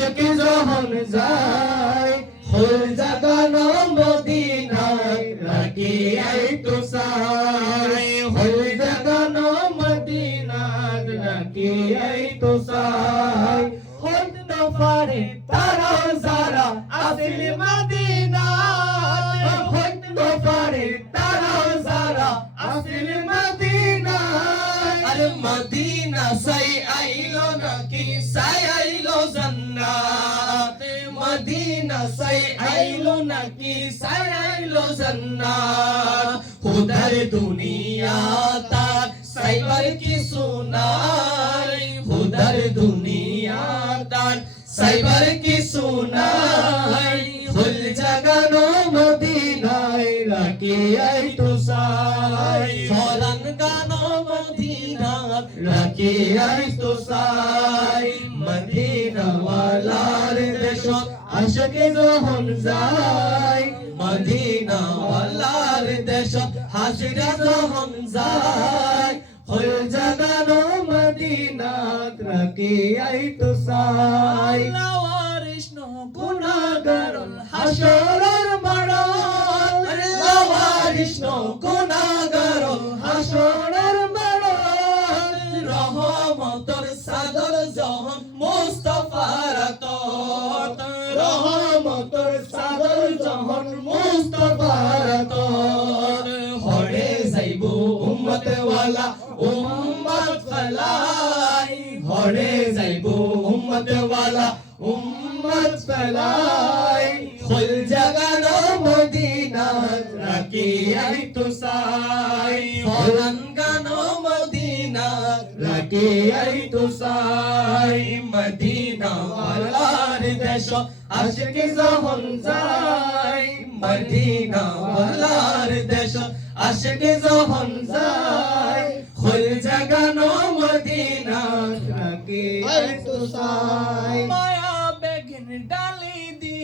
আশিক যখন যায় ফুল জাগানো মদিনায় রাখিয়াই তো চাই ফুল জাগানো মদিনায় রাখিয়াই তো চাই হইতে পারে তারা যারা আসিল মদিনায় হইতে পারে তারা যারা আসিল মদিনায় আরে মদিনা সাই আইলো নাকি সাই আইলো জান্নাত মদিনা সাই আইলো নাকি সাই আইলো জান্নাত খুদার দুনিয়া তার সাইবার কি সুনাই খুদার দুনিয়া তার সাইবার কি সুনাই ফুল জাগানো মদিনায় রাখিয়াই তো চাই ফরান গানো মদিনাত রাখিয়াই তো চাই মদিনা ওয়ালার দেশত আশিক যখন যায় মদিনা ওয়ালার দেশত হাসিরা যখন যায় ফুল জাগানো মদিনাত রাখিয়াই তো চাই গুনাহগারুল হাসরের মাঠত লাওয়ারিস গুনাহগারুল হাসরের মাঠত রহমতের সাদর যখন মুস্তাফার আতত রহমতের সাদর যখন মুস্তাফার আতত হরে যাইবো উম্মত ওয়ালা উম্মত ফলাই হরে যাইবো উম্মত ওয়ালা উম্মত ফলাই ফুল জাগানো মদিনাত রাখিয়াই তো চাই ফরান গানো মদিনাত রাখিয়াই তো চাই মদিনা ওয়ালার দেশ আশিক যখন যায় মদিনা ওয়ালার দেশ আশিক যখন যায় ফুল জাগানো মদিনাত রাখিয়াই তো চাই ডালি দি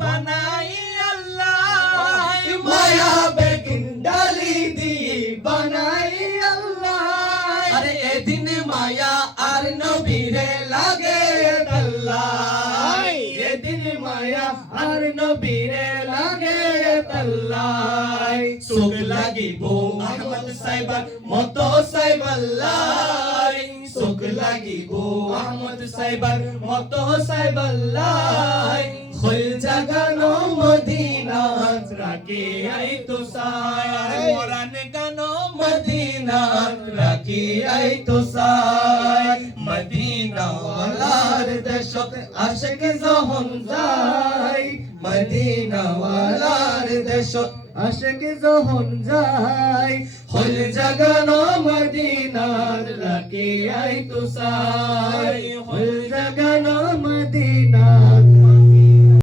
বানাই আল্লাহ মায়া বেগিন ডালি দি বানাই আল্লাহ আরে এদিন মায়া আর নবীরে লাগে আল্লাহ এদিন মায়া আর নবীরে লাগে আল্লাহ সুখ লাগিব আহমদ সাইবার মতো সাইবাল্লাহ সুখ লাগিব আহমদ সাইবার মতো সাইবাল্লাহ ফুল জাগানো মদিনাত রাখিয়াই তো চাই কোরআন গানো মদিনাত রাখিয়াই তো চাই মদিনা ওয়ালার দেশত আশিক যখন যায় মদিনা ওয়ালার দেশত আশিক যখন যায় ফুল জাগানো মদিনাত রাখিয়াই তো চাই ফুল